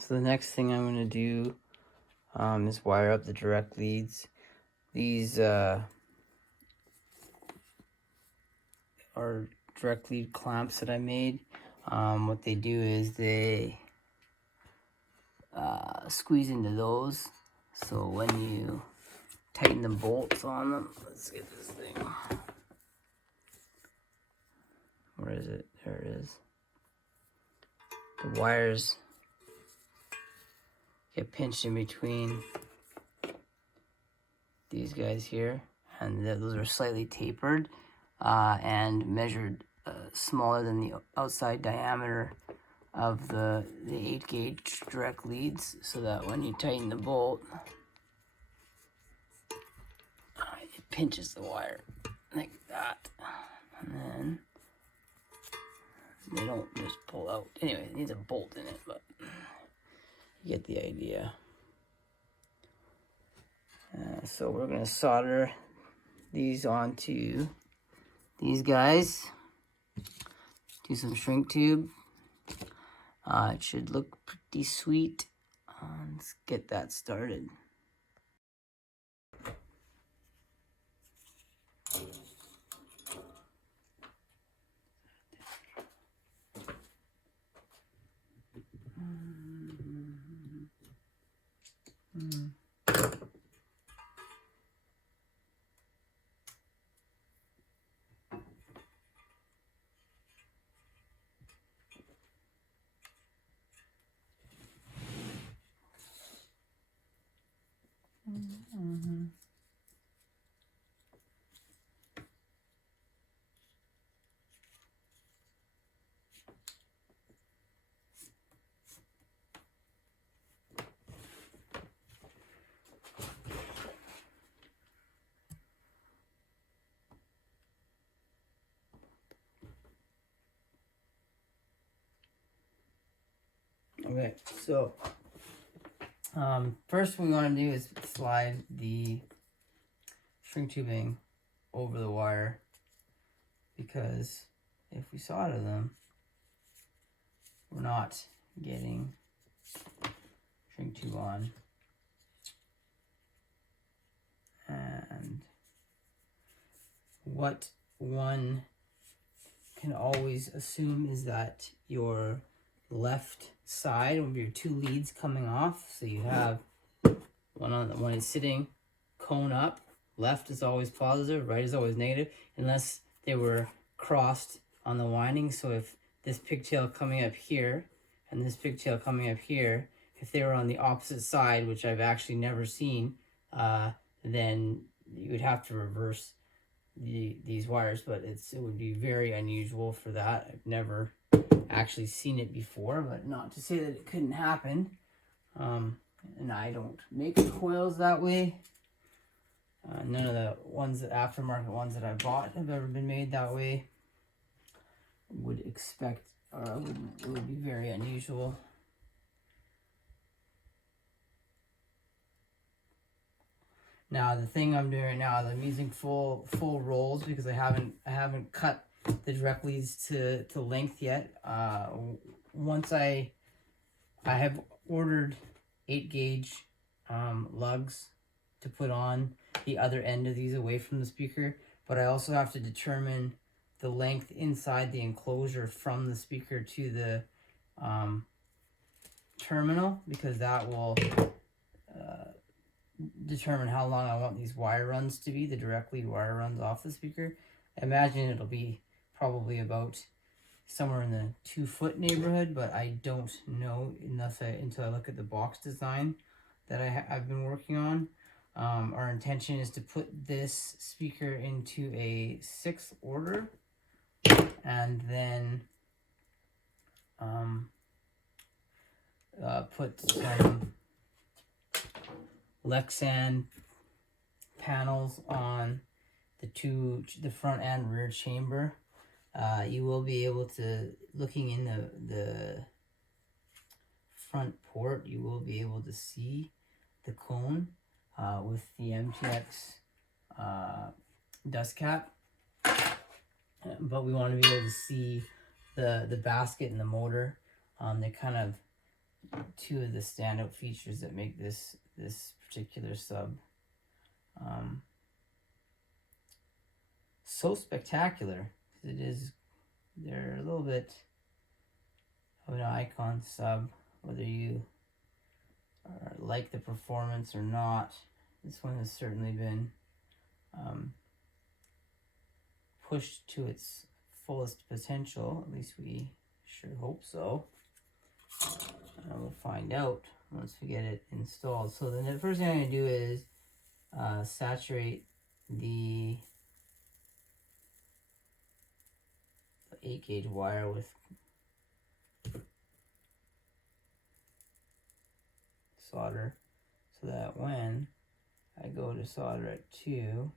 So the next thing I'm going to do is wire up the direct leads. These are direct lead clamps that I made. What they do is they squeeze into those. So when you tighten the bolts on them, let's get this thing. Where is it? There it is. The wires get pinched in between these guys here, and those are slightly tapered and measured smaller than the outside diameter of the 8 gauge direct leads, so that when you tighten the bolt, it pinches the wire like that, and then they don't just pull out. Anyway, it needs a bolt in it, but you get the idea. So we're going to solder these onto these guys. Do some shrink tube. It should look pretty sweet. Let's get that started. Okay, so first what we want to do is slide the shrink tubing over the wire, because if we solder them, we're not getting shrink tube on. And what one can always assume is that your left side will be your 2 leads coming off. So you have one is sitting cone up. Left is always positive, right is always negative, unless they were crossed on the winding. So if this pigtail coming up here and this pigtail coming up here, if they were on the opposite side, which I've actually never seen, then you would have to reverse these wires, but it would be very unusual for that. I've never actually seen it before, but not to say that it couldn't happen. And I don't make the coils that way. None of the ones that aftermarket ones that I bought have ever been made that way. Would expect, or it would be very unusual. Now the thing I'm doing right now is I'm using full rolls, because I haven't cut the direct leads to length yet. Once I have ordered 8 gauge lugs to put on the other end of these away from the speaker, but I also have to determine the length inside the enclosure from the speaker to the terminal, because that will determine how long I want these wire runs to be, the direct lead wire runs off the speaker. I imagine it'll be probably about somewhere in the 2 foot neighborhood, but I don't know until I look at the box design that I've been working on. Our intention is to put this speaker into a 6th order, and then put some Lexan panels on the front and rear chamber. You will be able to, looking in the front port, you will be able to see the cone with the MTX dust cap, but we want to be able to see the basket and the motor. They kind of two of the standout features that make this particular sub so spectacular. They're a little bit of an icon sub, whether you like the performance or not. This one has certainly been pushed to its fullest potential. At least we sure hope so. We'll find out once we get it installed. So then the first thing I'm going to do is saturate the 8-gauge wire with solder, so that when I go to solder at 2,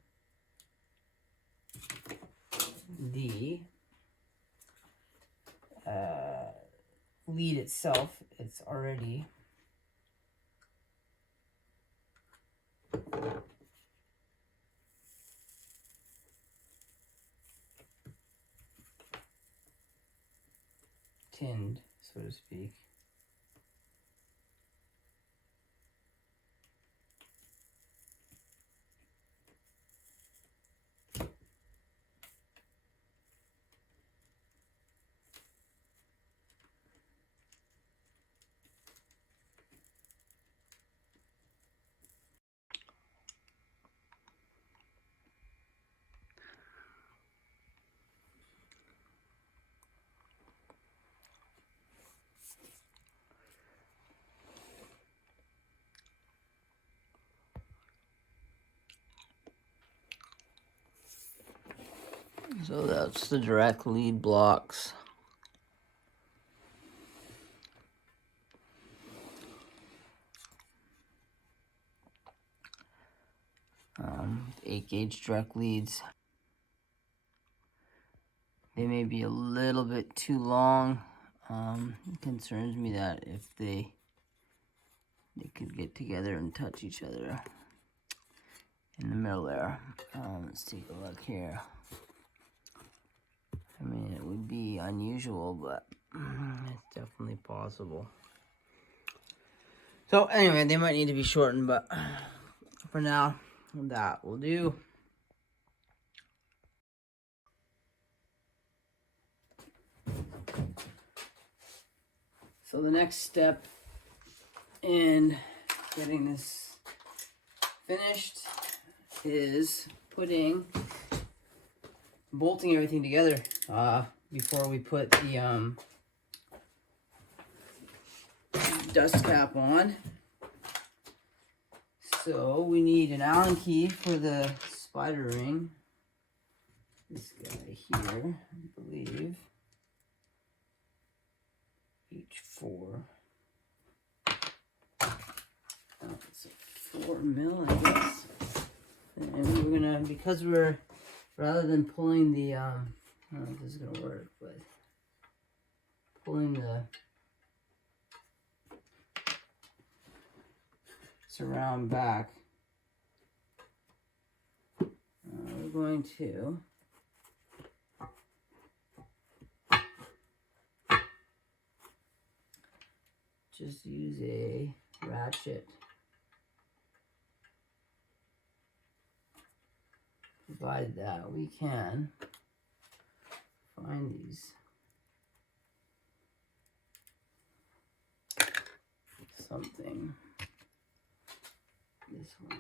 the lead itself, it's already tinned, so to speak. So that's the direct lead blocks. The 8-gauge direct leads. They may be a little bit too long. It concerns me that if they could get together and touch each other in the middle there. Let's take a look here. I mean, it would be unusual, but it's definitely possible. So anyway, they might need to be shortened, but for now, that will do. So the next step in getting this finished is bolting everything together before we put the dust cap on. So we need an Allen key for the spider ring. This guy here, I believe. H4. Oh, it's a 4 mil, I guess. And we're gonna, because we're, rather than pulling the, I don't know if this is gonna work, but pulling the surround back, we're going to just use a ratchet, provided that we can find these something. This one.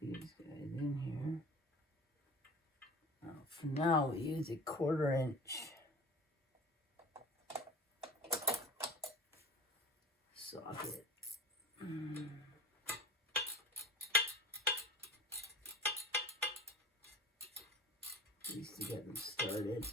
These guys in here. For now, we use a 1/4 inch socket. At least to get them started.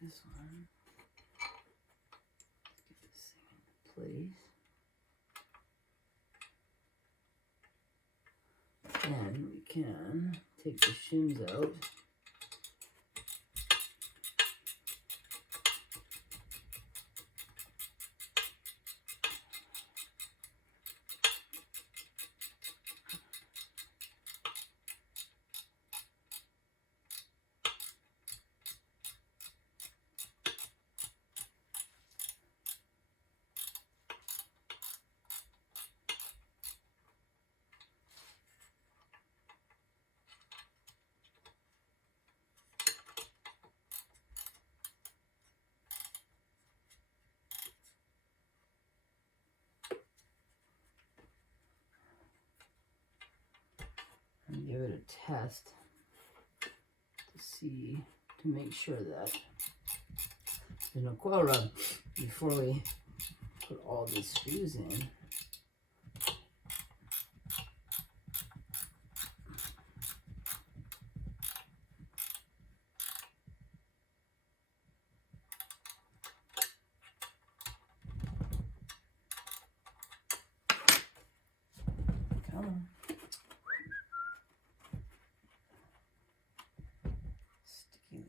This one. Let's get this thing in place. And can, take the shims out. And give it a test to see, to make sure that there's no coil rub before we put all these screws in. Come on. Sticky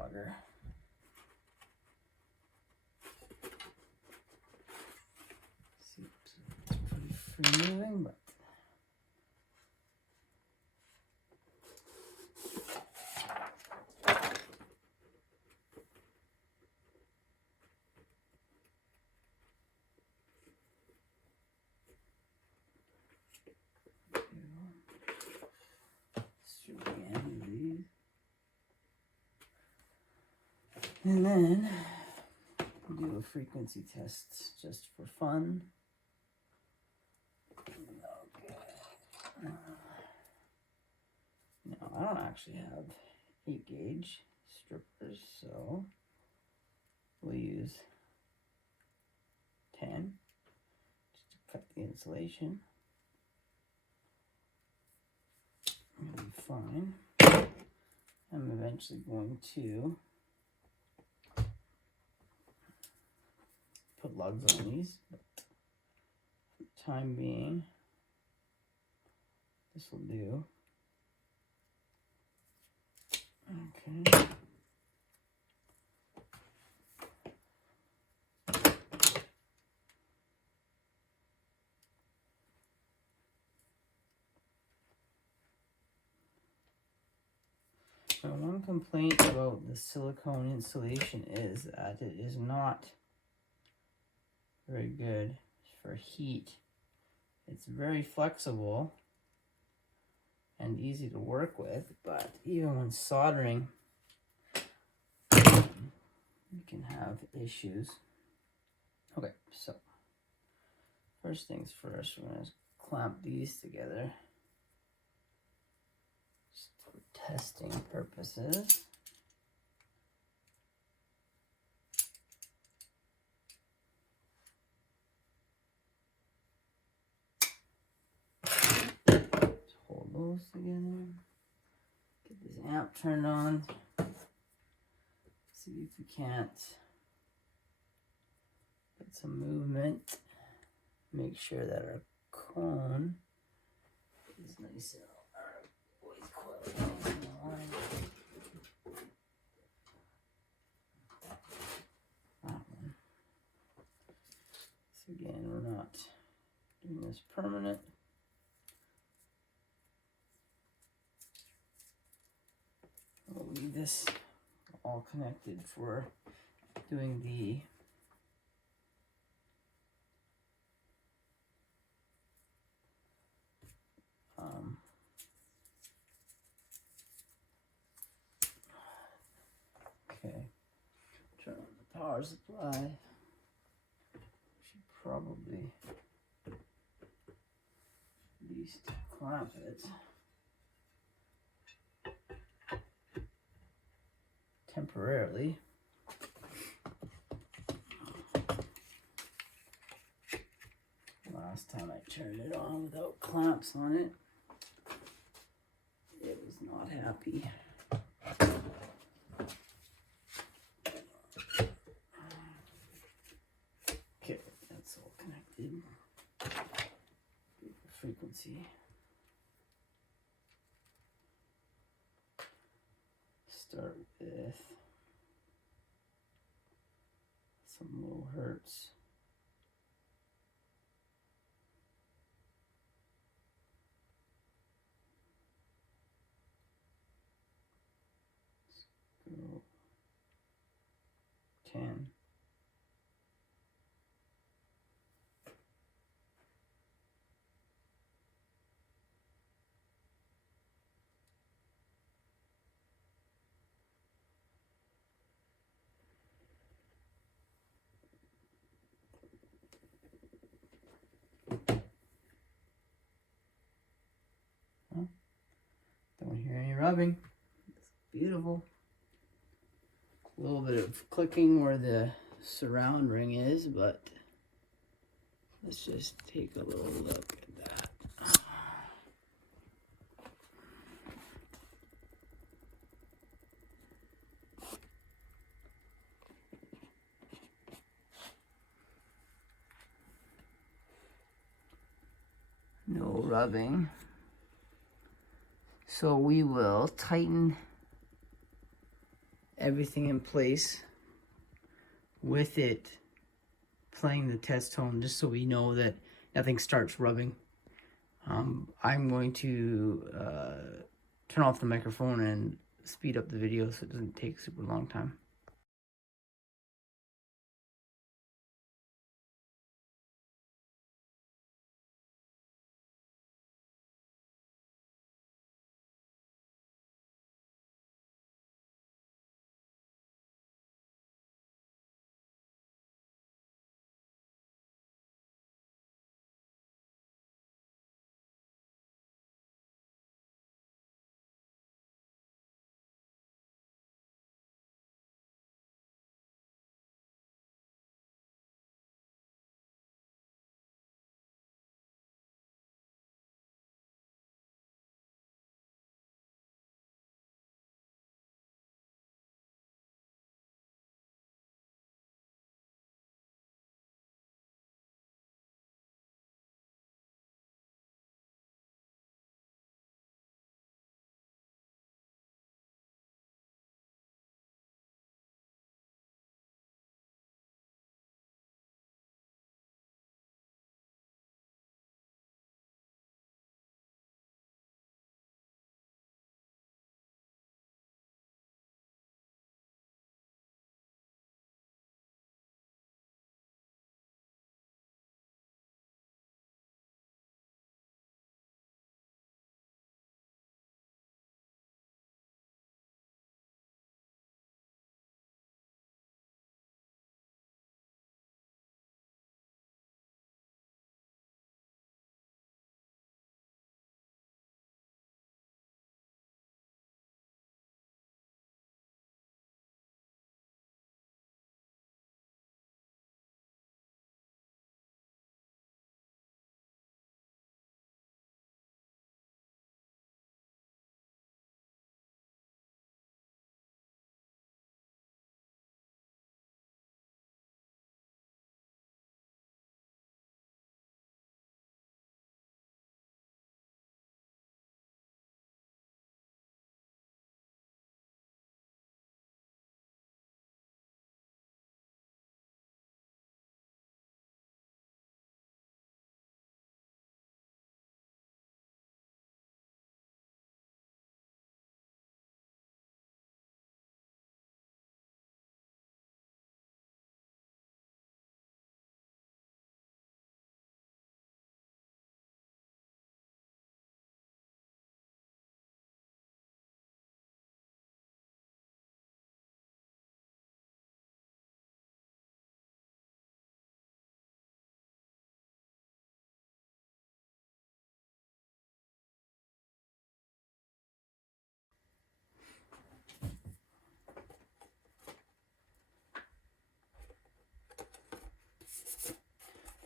bugger. See, it's pretty free moving, but and then do a frequency test just for fun. Okay. Now I don't actually have 8-gauge strippers, so we'll use 10 just to cut the insulation. It'll be fine. I'm eventually going to put lugs on these, but for the time being, this will do. Okay. Now, one complaint about the silicone insulation is that it is not very good for heat. It's very flexible and easy to work with, but even when soldering, you can have issues. Okay, so first things first, we're going to clamp these together just for testing purposes. Hold those together. Get this amp turned on. See if we can't get some movement. Make sure that our cone is nice and our voice coil is in line. That one. So again, we're not doing this permanent. We'll leave this all connected for doing the okay, turn on the power supply. Should probably at least clamp it temporarily. Last time I turned it on without clamps on it, it was not happy. Okay, that's all connected. see. Start with some low hertz. Let's go 10. Don't hear any rubbing. It's beautiful. A little bit of clicking where the surround ring is, but let's just take a little look at that. No rubbing. So we will tighten everything in place with it playing the test tone, just so we know that nothing starts rubbing. I'm going to turn off the microphone and speed up the video so it doesn't take a super long time.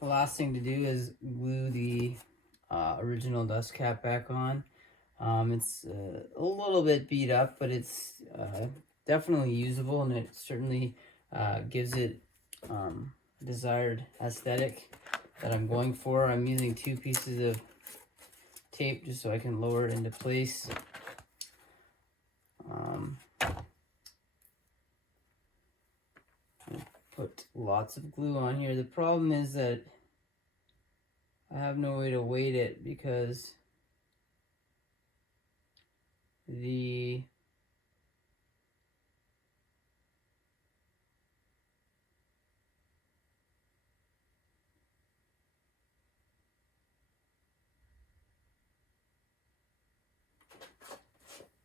The last thing to do is glue the original dust cap back on. It's a little bit beat up, but it's definitely usable, and it certainly gives it desired aesthetic that I'm going for. I'm using 2 pieces of tape just so I can lower it into place. Put lots of glue on here. The problem is that I have no way to weight it because the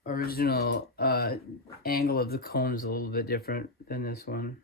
original angle of the cone is a little bit different than this one.